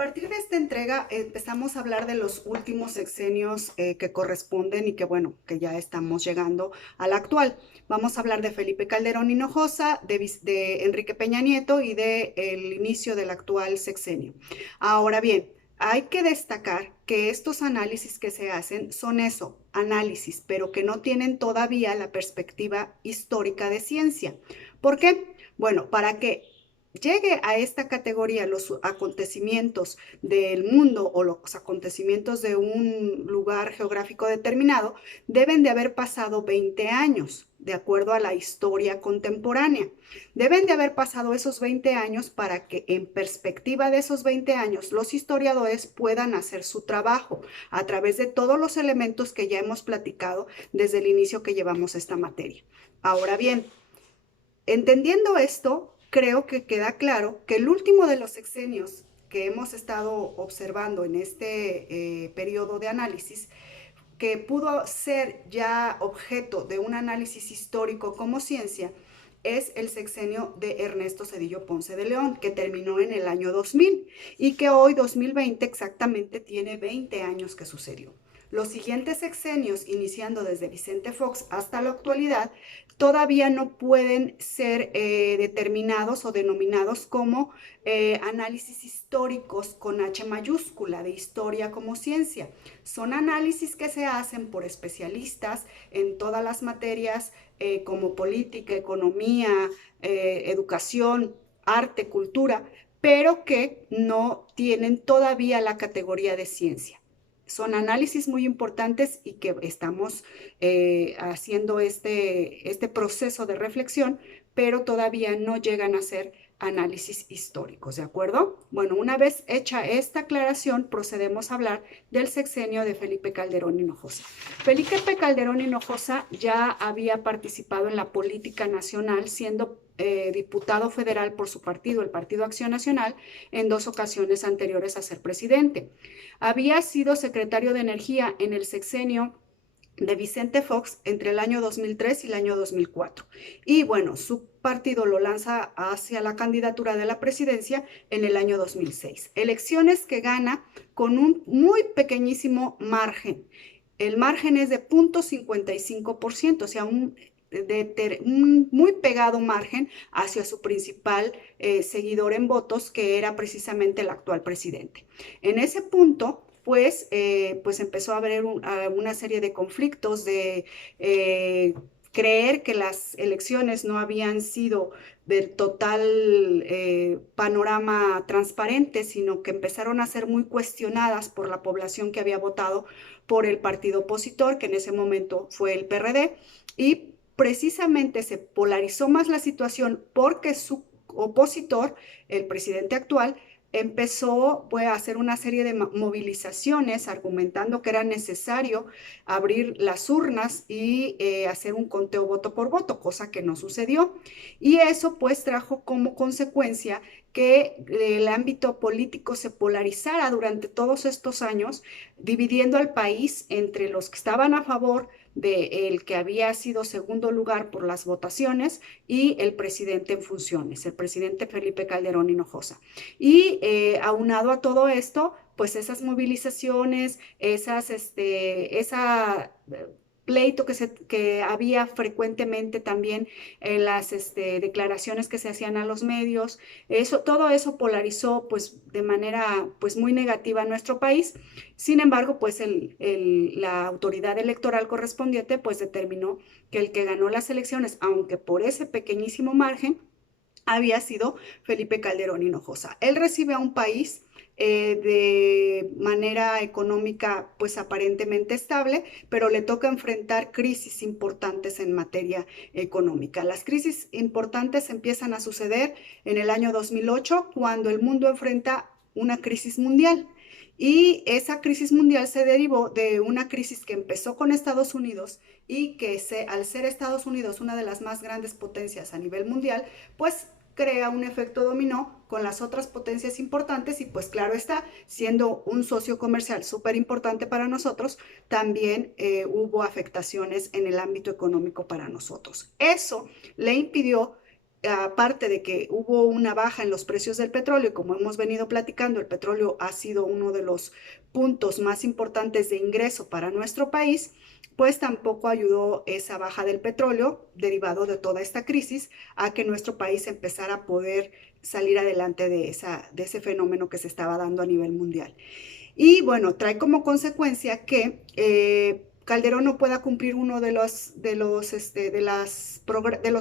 partir de esta entrega empezamos a hablar de los últimos sexenios que corresponden y que bueno, que ya estamos llegando al actual. Vamos a hablar de Felipe Calderón Hinojosa, de Enrique Peña Nieto y de el inicio del actual sexenio. Ahora bien, hay que destacar que estos análisis que se hacen son eso, análisis, pero que no tienen todavía la perspectiva histórica de ciencia. ¿Por qué? Bueno, para que llegue a esta categoría los acontecimientos del mundo o los acontecimientos de un lugar geográfico determinado, deben de haber pasado 20 años, de acuerdo a la historia contemporánea. Deben de haber pasado esos 20 años para que en perspectiva de esos 20 años los historiadores puedan hacer su trabajo a través de todos los elementos que ya hemos platicado desde el inicio que llevamos esta materia. Ahora bien, entendiendo esto, creo que queda claro que el último de los sexenios que hemos estado observando en este periodo de análisis, que pudo ser ya objeto de un análisis histórico como ciencia, es el sexenio de Ernesto Zedillo Ponce de León, que terminó en el año 2000 y que hoy, 2020, exactamente tiene 20 años que sucedió. Los siguientes sexenios, iniciando desde Vicente Fox hasta la actualidad, todavía no pueden ser determinados o denominados como análisis históricos con H mayúscula, de historia como ciencia. Son análisis que se hacen por especialistas en todas las materias como política, economía, educación, arte, cultura, pero que no tienen todavía la categoría de ciencia. Son análisis muy importantes y que estamos haciendo este proceso de reflexión, pero todavía no llegan a ser análisis históricos, ¿de acuerdo? Bueno, una vez hecha esta aclaración, procedemos a hablar del sexenio de Felipe Calderón Hinojosa. Felipe Calderón Hinojosa ya había participado en la política nacional, siendo diputado federal por su partido, el Partido Acción Nacional, en 2 ocasiones anteriores a ser presidente. Había sido secretario de Energía en el sexenio de Vicente Fox entre el año 2003 y el año 2004. Y bueno, su partido lo lanza hacia la candidatura de la presidencia en el año 2006. Elecciones que gana con un muy pequeñísimo margen. El margen es de 0.55%, o sea, un muy pegado margen hacia su principal seguidor en votos, que era precisamente el actual presidente. En ese punto, pues empezó a haber una serie de conflictos, de creer que las elecciones no habían sido del total panorama transparente, sino que empezaron a ser muy cuestionadas por la población que había votado por el partido opositor, que en ese momento fue el PRD, y precisamente se polarizó más la situación porque su opositor, el presidente actual, empezó a hacer una serie de movilizaciones argumentando que era necesario abrir las urnas y hacer un conteo voto por voto, cosa que no sucedió. Y eso pues trajo como consecuencia que el ámbito político se polarizara durante todos estos años, dividiendo al país entre los que estaban a favor del que había sido segundo lugar por las votaciones y el presidente en funciones, el presidente Felipe Calderón Hinojosa. Y aunado a todo esto, pues esas movilizaciones, esa pleito que había frecuentemente también en las declaraciones que se hacían a los medios, todo eso polarizó pues de manera pues muy negativa a nuestro país. Sin embargo, pues la autoridad electoral correspondiente pues determinó que el que ganó las elecciones, aunque por ese pequeñísimo margen, había sido Felipe Calderón Hinojosa. Él recibe a un país de manera económica pues aparentemente estable, pero le toca enfrentar crisis importantes en materia económica. Las crisis importantes empiezan a suceder en el año 2008, cuando el mundo enfrenta una crisis mundial. Y esa crisis mundial se derivó de una crisis que empezó con Estados Unidos y que al ser Estados Unidos una de las más grandes potencias a nivel mundial, pues crea un efecto dominó con las otras potencias importantes y pues claro está, siendo un socio comercial súper importante para nosotros, también hubo afectaciones en el ámbito económico para nosotros. Eso le impidió aparte de que hubo una baja en los precios del petróleo, y como hemos venido platicando, el petróleo ha sido uno de los puntos más importantes de ingreso para nuestro país, pues tampoco ayudó esa baja del petróleo, derivado de toda esta crisis, a que nuestro país empezara a poder salir adelante de ese fenómeno que se estaba dando a nivel mundial. Y bueno, trae como consecuencia que Calderón no pueda cumplir uno de los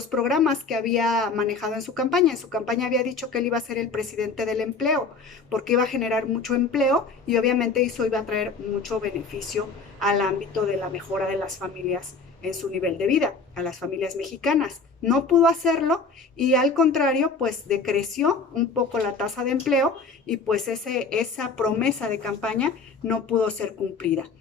programas que había manejado en su campaña. En su campaña había dicho que él iba a ser el presidente del empleo, porque iba a generar mucho empleo y obviamente eso iba a traer mucho beneficio al ámbito de la mejora de las familias en su nivel de vida, a las familias mexicanas. No pudo hacerlo y al contrario, pues decreció un poco la tasa de empleo y pues esa promesa de campaña no pudo ser cumplida.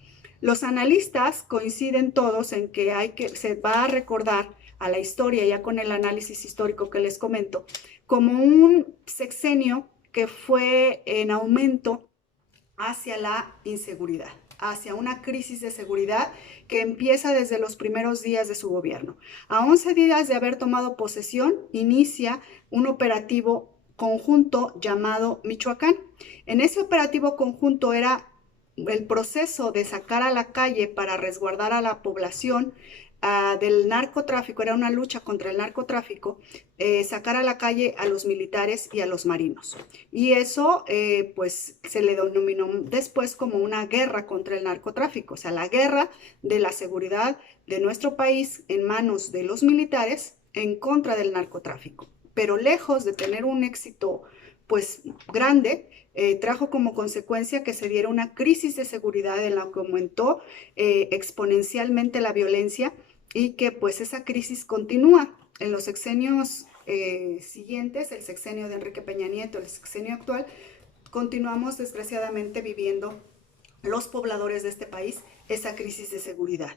Los analistas coinciden todos en que se va a recordar a la historia, ya con el análisis histórico que les comento, como un sexenio que fue en aumento hacia la inseguridad, hacia una crisis de seguridad que empieza desde los primeros días de su gobierno. A 11 días de haber tomado posesión, inicia un operativo conjunto llamado Michoacán. En ese operativo conjunto era el proceso de sacar a la calle para resguardar a la población del narcotráfico, era una lucha contra el narcotráfico, sacar a la calle a los militares y a los marinos. Y eso pues se le denominó después como una guerra contra el narcotráfico, o sea, la guerra de la seguridad de nuestro país en manos de los militares en contra del narcotráfico. Pero lejos de tener un éxito pues grande, trajo como consecuencia que se diera una crisis de seguridad en la que aumentó exponencialmente la violencia y que pues esa crisis continúa en los sexenios siguientes, el sexenio de Enrique Peña Nieto, el sexenio actual. Continuamos desgraciadamente viviendo los pobladores de este país esa crisis de seguridad.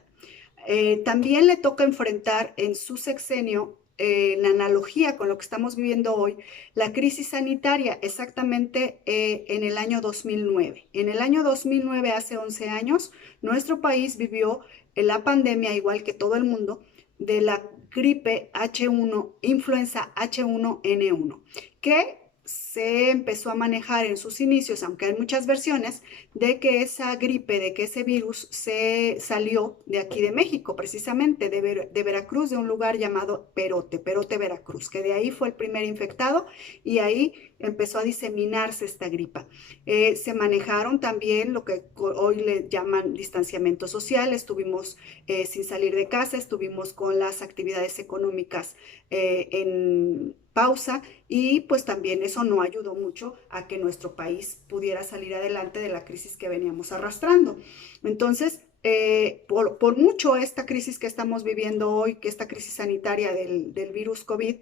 También le toca enfrentar en su sexenio, en analogía con lo que estamos viviendo hoy, la crisis sanitaria, exactamente en el año 2009. En el año 2009, hace 11 años, nuestro país vivió la pandemia, igual que todo el mundo, de la gripe H1, influenza H1N1, que se empezó a manejar en sus inicios, aunque hay muchas versiones, de que esa gripe, de que ese virus se salió de aquí de México, precisamente de Veracruz, de un lugar llamado Perote, Veracruz, que de ahí fue el primer infectado y ahí empezó a diseminarse esta gripa. Se manejaron también lo que hoy le llaman distanciamiento social, estuvimos sin salir de casa, estuvimos con las actividades económicas en pausa y pues también eso no ayudó mucho a que nuestro país pudiera salir adelante de la crisis que veníamos arrastrando. Entonces, por mucho esta crisis que estamos viviendo hoy, que esta crisis sanitaria del virus COVID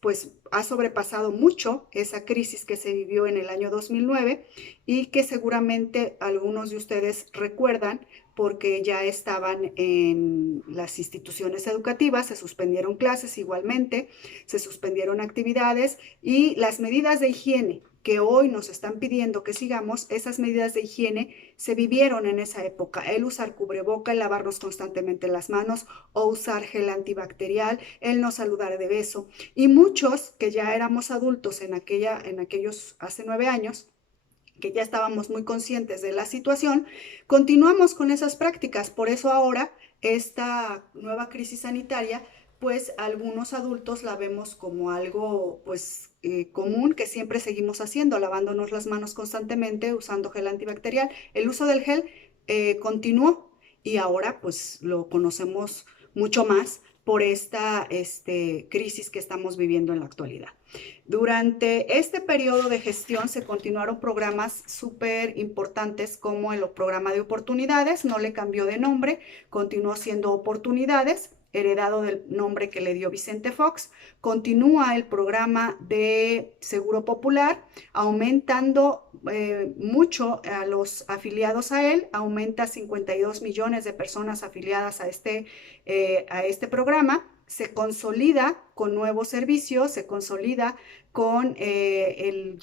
pues ha sobrepasado mucho esa crisis que se vivió en el año 2009 y que seguramente algunos de ustedes recuerdan porque ya estaban en las instituciones educativas, se suspendieron clases igualmente, se suspendieron actividades y las medidas de higiene que hoy nos están pidiendo que sigamos, esas medidas de higiene se vivieron en esa época. El usar cubreboca, el lavarnos constantemente las manos o usar gel antibacterial, el no saludar de beso. Y muchos que ya éramos adultos en aquellos hace 9 años, que ya estábamos muy conscientes de la situación, continuamos con esas prácticas. Por eso ahora esta nueva crisis sanitaria, pues algunos adultos la vemos como algo pues común que siempre seguimos haciendo, lavándonos las manos constantemente, usando gel antibacterial. El uso del gel continuó y ahora pues lo conocemos mucho más por esta crisis que estamos viviendo en la actualidad. Durante este periodo de gestión se continuaron programas súper importantes como el programa de oportunidades, no le cambió de nombre, continuó siendo oportunidades, heredado del nombre que le dio Vicente Fox. Continúa el programa de Seguro Popular, aumentando mucho a los afiliados a él, aumenta 52 millones de personas afiliadas a este programa. se consolida con nuevos servicios, se consolida con el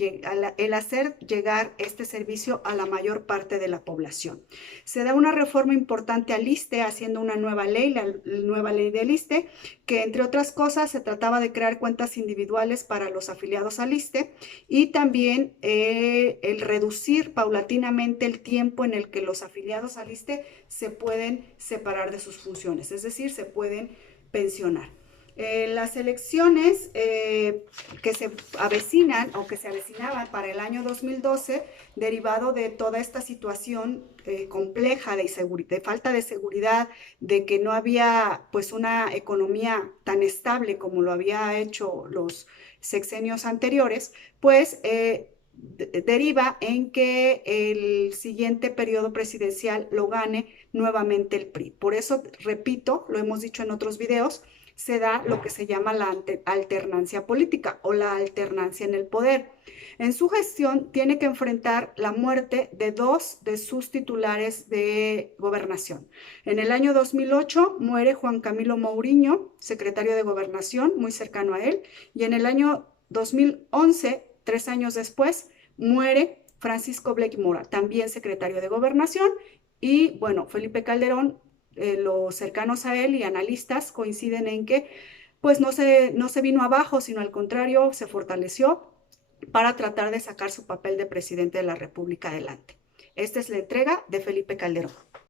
hacer llegar este servicio a la mayor parte de la población. Se da una reforma importante al ISSSTE, haciendo una nueva ley, la nueva ley del ISSSTE, que entre otras cosas se trataba de crear cuentas individuales para los afiliados al ISSSTE y también el reducir paulatinamente el tiempo en el que los afiliados al ISSSTE se pueden separar de sus funciones, es decir, se pueden pensionar. Las elecciones que se avecinan o que se avecinaban para el año 2012, derivado de toda esta situación compleja de falta de seguridad, de que no había pues una economía tan estable como lo había hecho los sexenios anteriores, pues deriva en que el siguiente periodo presidencial lo gane nuevamente el PRI. Por eso, repito, lo hemos dicho en otros videos, se da lo que se llama la alternancia política o la alternancia en el poder. En su gestión tiene que enfrentar la muerte de dos de sus titulares de gobernación. En el año 2008 muere Juan Camilo Mourinho, secretario de Gobernación, muy cercano a él, y en el año 2011, 3 años después, muere Francisco Blake Mora, también secretario de Gobernación, y bueno, Felipe Calderón, los cercanos a él y analistas coinciden en que pues no se vino abajo, sino al contrario, se fortaleció para tratar de sacar su papel de presidente de la República adelante. Esta es la entrega de Felipe Calderón.